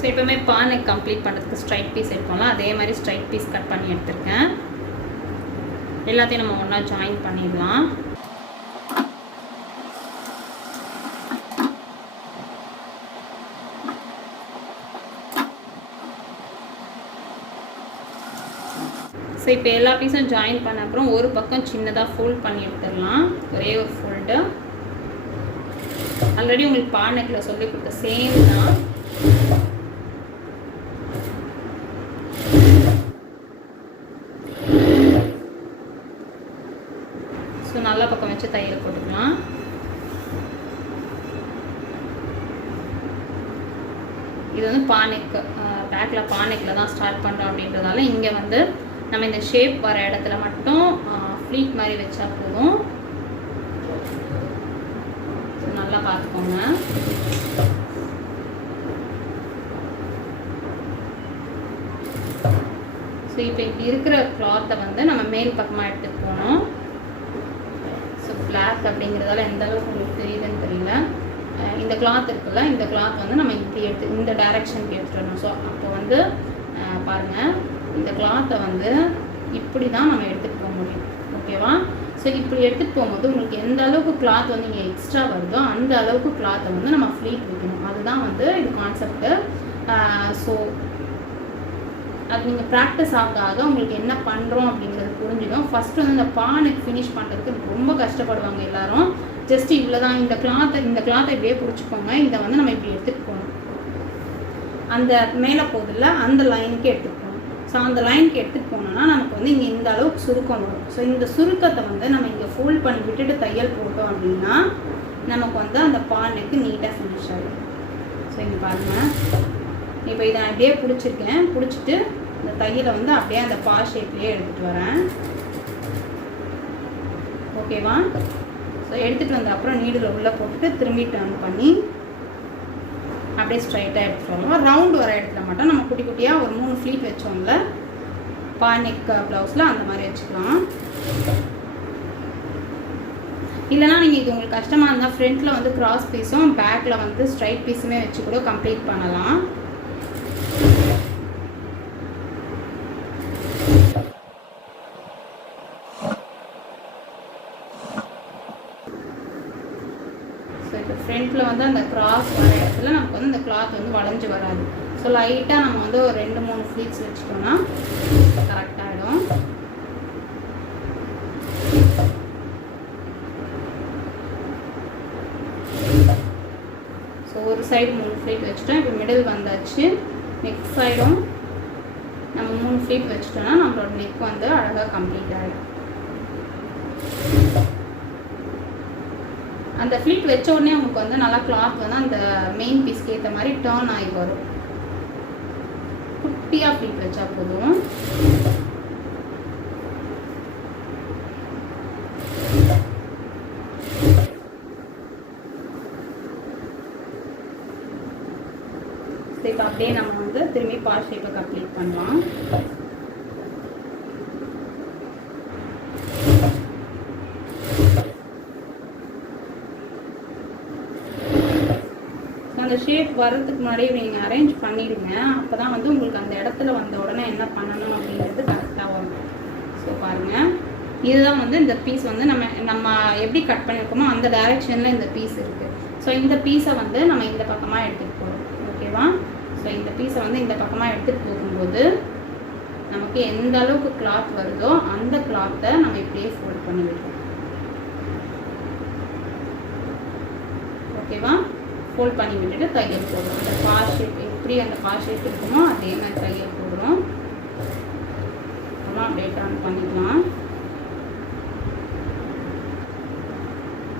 So எப்போவுமே பானை complete பண்ணுறதுக்கு ஸ்ட்ரைட் பீஸ் எடுப்போம்ல, அதே மாதிரி ஸ்ட்ரைட் பீஸ் கட் பண்ணி எடுத்துருக்கேன். எல்லாத்தையும் நம்ம ஒன்றா ஜாயின் பண்ணிடலாம். ஸோ இப்போ எல்லா பீஸும் ஜாயின் பண்ண அப்புறம் ஒரு பக்கம் சின்னதாக ஃபோல்ட் பண்ணி எடுத்துடலாம். ஒரே ஒரு ஃபோல்டு. ஆல்ரெடி உங்களுக்கு பானைக்கில் சொல்லி கொடுத்த சேம் தான். ஸோ நல்ல பக்கம் வச்சு தையல் போட்டுக்கலாம். இது வந்து பானைக்கு பேக்கில் பானைக்கில் தான் ஸ்டார்ட் பண்ணுறோம் அப்படின்றதால இங்கே வந்து நம்ம இந்த ஷேப் வர இடத்துல மட்டும் ஃப்ளீட் மாதிரி வச்சா போதும். நல்லா பார்த்துக்கோங்க. ஸோ இப்போ இப்படி இருக்கிற கிளாத்தை வந்து நம்ம மேல் பக்கமாக எடுத்துகிட்டு போகணும். ஸோ பிளாக் அப்படிங்கிறதால எந்த அளவுக்கு உங்களுக்கு தெரியுதுன்னு தெரியல. இந்த கிளாத் இருக்குல்ல, இந்த கிளாத் வந்து நம்ம இப்படி எடுத்து இந்த டைரக்ஷனுக்கு எடுத்துகிட்டு வரணும். ஸோ அப்போ வந்து பாருங்கள், இந்த கிளாத்தை வந்து இப்படி தான் நம்ம எடுத்துகிட்டு போக முடியும். ஓகேவா? ஸோ இப்படி எடுத்துகிட்டு போகும்போது உங்களுக்கு எந்த அளவுக்கு கிளாத் வந்து இங்கே எக்ஸ்ட்ரா வருதோ அந்த அளவுக்கு கிளாத்தை வந்து நம்ம ஃப்ளீட் வைக்கணும். அதுதான் வந்து இது கான்செப்ட்டு. ஸோ அது நீங்கள் ப்ராக்டிஸ் ஆக உங்களுக்கு என்ன பண்ணுறோம் அப்படிங்கிறது புரிஞ்சிடும். ஃபஸ்ட்டு வந்து இந்த பானைக்கு ஃபினிஷ் பண்ணுறதுக்கு ரொம்ப கஷ்டப்படுவாங்க எல்லோரும். ஜஸ்ட் இவ்வளோ தான். இந்த கிளாத்தை இப்படியே பிடிச்சிக்கோங்க. இதை வந்து நம்ம இப்படி எடுத்துகிட்டு போகணும். அந்த மேலே போதில்ல அந்த லைனுக்கு எடுத்துகிட்டு போகணும். ஸோ அந்த லைனுக்கு எடுத்துகிட்டு போனோம்னா நமக்கு வந்து இங்கே இந்த அளவுக்கு சுருக்கம் வரும். ஸோ இந்த சுருக்கத்தை வந்து நம்ம இங்கே ஃபோல்ட் பண்ணி விட்டுட்டு தையல் போட்டோம் அப்படின்னா நமக்கு வந்து அந்த பானைக்கு நீட்டாக ஃபினிஷ் ஆகிடும். ஸோ இங்கே பாருங்கள், இப்போ இதை நான் அப்படியே பிடிச்சிருக்கேன். பிடிச்சிட்டு இந்த தையலை வந்து அப்படியே அந்த பா ஷேப்லேயே எடுத்துகிட்டு வரேன். ஓகேவா? ஸோ எடுத்துகிட்டு வந்த அப்புறம் நீடில் உள்ளே போட்டுட்டு திரும்பி டர்ன் பண்ணி அப்படியே ஸ்ட்ரைட்டாக எடுத்துகிட்டு வரலாம். ரவுண்டு வர இடத்துல மட்டும் நம்ம குட்டி குட்டியாக ஒரு 3 ஃப்ளீட் வச்சோம்ல பானைக் ப்ளவுஸில், அந்த மாதிரி வச்சுக்கலாம். இல்லைனா நீங்கள் இது உங்களுக்கு கஷ்டமாக இருந்தால் ஃப்ரண்ட்டில் வந்து கிராஸ் பீஸும் பேக்கில் வந்து ஸ்ட்ரைட் பீஸுமே வச்சு கூட கம்ப்ளீட் பண்ணலாம். ஃப்ரண்ட்டில் வந்து அந்த கிராஸ் வர இடத்துல நமக்கு வந்து இந்த கிளாத் வந்து வளைஞ்சு வராது. ஸோ லைட்டாக நம்ம வந்து ஒரு 2-3 ஃப்ளீட்ஸ் வச்சுட்டோம்னா கரெக்டாகிடும். ஸோ ஒரு சைடு 3 ஃப்ளீட் வச்சுட்டோம். இப்போ மிடில் வந்தாச்சு. நெக் சைடும் நம்ம 3 ஃப்ளீட் வச்சுட்டோம்னா நம்மளோட நெக் வந்து அழகாக கம்ப்ளீட் ஆகிடும். அந்த ஃப்ளீட் வச்ச உடனே உங்களுக்கு வந்து நல்லா கிளாத் வந்து அந்த மெயின் பீஸ்க்கு ஏற்ற மாதிரி டர்ன் ஆகி வரும். குட்டியாக ஃப்ளீட் வச்சா போதும். இப்போ அப்படியே நம்ம வந்து திரும்பி பால் ஷேப்பை கம்ப்ளீட் பண்ணலாம். அந்த ஷேப் வர்றதுக்கு முன்னாடியே நீங்கள் அரேஞ்ச் பண்ணிடுங்க. அப்போ தான் வந்து உங்களுக்கு அந்த இடத்துல வந்த உடனே என்ன பண்ணணும் அப்படிங்கிறது கரெக்டாக வரும். ஸோ பாருங்கள், இதுதான் வந்து இந்த பீஸ் வந்து நம்ம எப்படி கட் பண்ணியிருக்கோமோ அந்த டைரெக்ஷனில் இந்த பீஸ் இருக்குது. ஸோ இந்த பீஸை வந்து நம்ம இந்த பக்கமாக எடுத்துகிட்டு போகிறோம். ஓகேவா? ஸோ இந்த பீஸை வந்து இந்த பக்கமாக எடுத்துகிட்டு போகும்போது நமக்கு எந்த அளவுக்கு கிளாத் வருதோ அந்த கிளாத்தை நம்ம இப்படியே ஃபோல்ட் பண்ணி விடுறோம். ஓகேவா? ஃபோல்ட் பண்ணி விட்டுட்டு தையல் போடுறோம். அந்த பால் ஷேப் எப்படி அந்த பால் ஷேப் இருக்குமோ அதே மாதிரி தையல் போடுறோம். அப்புறம் அப்படியே டர்ன் பண்ணிக்கலாம்.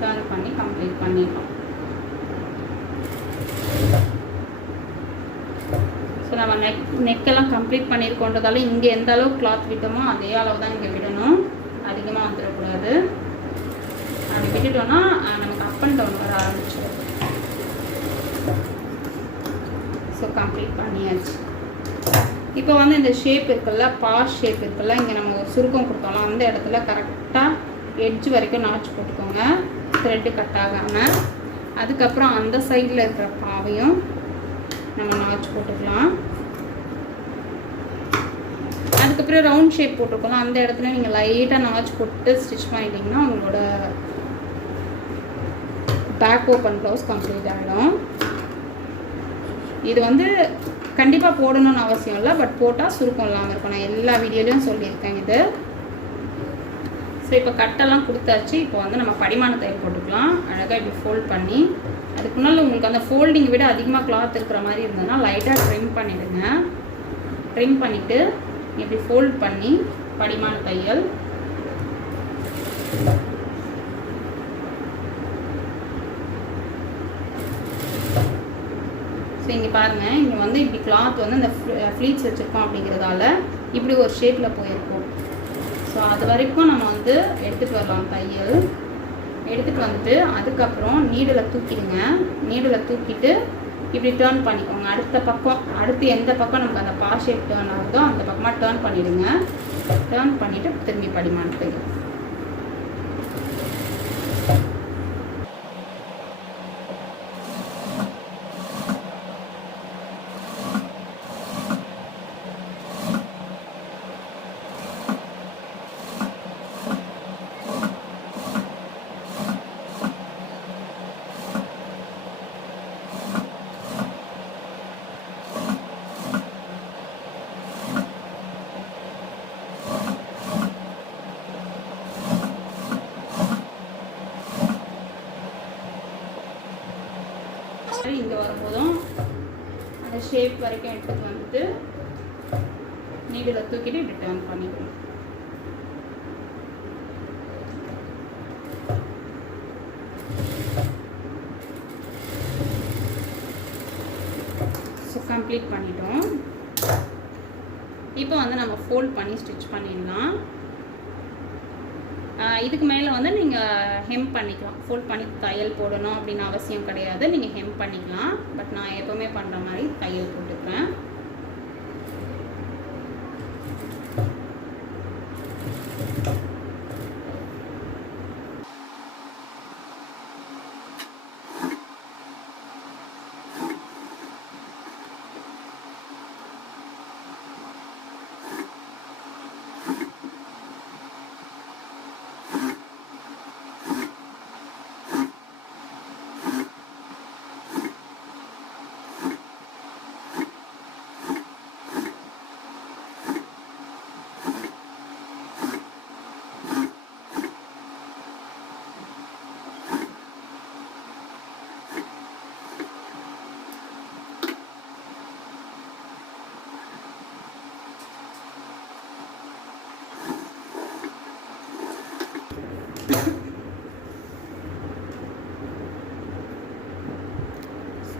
டர்ன் பண்ணி கம்ப்ளீட் பண்ணிடலாம். ஸோ நம்ம நெக்கெல்லாம் கம்ப்ளீட் பண்ணியிருக்கோன்றதால இங்கே எந்த அளவுக்கு கிளாத் விட்டோமோ அதே அளவு தான் இங்கே விடணும். அதிகமாக வந்துடக்கூடாது. அப்படி விட்டுட்டோம்னா நமக்கு அப் அண்ட் டவுன் வர ஆரம்பிச்சிடும். ஸோ கம்ப்ளீட் பண்ணியாச்சு. இப்போ வந்து இந்த ஷேப் இருக்குல்ல, பாஸ் ஷேப் இருக்குல்ல, இங்கே நம்ம ஒரு சுருக்கம் கொடுத்தாலும் அந்த இடத்துல கரெக்டாக எட்ஜ் வரைக்கும் நாச்சு போட்டுக்கோங்க, த்ரெட்டு கட் ஆகாமல். அதுக்கப்புறம் அந்த சைடில் இருக்கிற பாவையும் நம்ம நாச் போட்டுக்கலாம். அதுக்கப்புறம் ரவுண்ட் ஷேப் போட்டிருக்கோம், அந்த இடத்துல நீங்கள் லைட்டாக நாச் போட்டு ஸ்டிச் பண்ணிட்டீங்கன்னா உங்களோட பேக் ஓப்பன் ப்ளவுஸ் கம்ப்ளீட் ஆகிடும். இது வந்து கண்டிப்பாக போடணும்னு அவசியம் இல்லை, பட் போட்டால் சுருக்கம் இல்லாமல் இருக்கும். நான் எல்லா வீடியோலையும் சொல்லியிருக்கேன் இது. ஸோ இப்போ கட்டெல்லாம் கொடுத்தாச்சு. இப்போ வந்து நம்ம படிமான தையல் போட்டுக்கலாம். அழகாக இப்படி ஃபோல்ட் பண்ணி, அதுக்கு முன்னால் உங்களுக்கு அந்த ஃபோல்டிங்கை விட அதிகமாக கிளாத் இருக்கிற மாதிரி இருந்ததுன்னா லைட்டாக ட்ரிம் பண்ணிவிடுங்க. ட்ரிம் பண்ணிவிட்டு இப்படி ஃபோல்ட் பண்ணி படிமான தையல். ஸோ இங்கே பாருங்கள், இங்கே வந்து இப்படி கிளாத் வந்து இந்த ஃப்ளீட்ஸ் வச்சுருக்கோம் அப்படிங்கிறதால இப்படி ஒரு ஷேப்பில் போயிருக்கும். ஸோ அது வரைக்கும் நம்ம வந்து எடுத்துகிட்டு வரலாம். தையல் எடுத்துகிட்டு வந்துட்டு அதுக்கப்புறம் நீடில் தூக்கிடுங்க. நீடில் தூக்கிட்டு இப்படி டேர்ன் பண்ணிக்கோங்க. அடுத்த பக்கம், அடுத்து எந்த பக்கம் நமக்கு அந்த பா ஷேப் டேர்ன் ஆகுதோ அந்த பக்கமாக டேர்ன் பண்ணிவிடுங்க. டேர்ன் பண்ணிவிட்டு திரும்பி படிமான தையல். இங்கே வரும்போதும் அந்த ஷேப் வரைக்கும் எடுத்துகிட்டு வந்துட்டு நீடில் தூக்கிட்டு இப்படி டர்ன் பண்ணிக்கணும். ஸோ கம்ப்ளீட் பண்ணிட்டோம். இப்போ வந்து நம்ம ஃபோல்ட் பண்ணி ஸ்டிச் பண்ணிடலாம். இதுக்கு மேலே வந்து நீங்கள் ஹெம் பண்ணிக்கலாம். ஃபோல்ட் பண்ணி தையல் போடணும் அப்படின்னு அவசியம் கிடையாது, நீங்கள் ஹெம் பண்ணிக்கலாம். பட் நான் எப்போவுமே பண்ணுற மாதிரி தையல் போட்டுக்கிறேன்.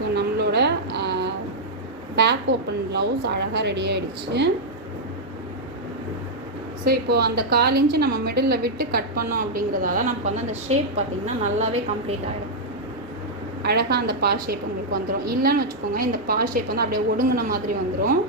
ஸோ நம்மளோட பேக் ஓப்பன் ப்ளவுஸ் அழகாக ரெடி ஆகிடுச்சு. ஸோ இப்போது அந்த 1/4 இன்ச்சு நம்ம மிடில் விட்டு கட் பண்ணோம் அப்படிங்கிறதால நமக்கு வந்து அந்த ஷேப் பார்த்திங்கன்னா நல்லாவே கம்ப்ளீட் ஆகிடும். அழகாக அந்த பா ஷேப் உங்களுக்கு வந்துடும். இல்லைன்னு வச்சுக்கோங்க, இந்த பா ஷேப் வந்து அப்படியே ஒடுங்கின மாதிரி வந்துடும்.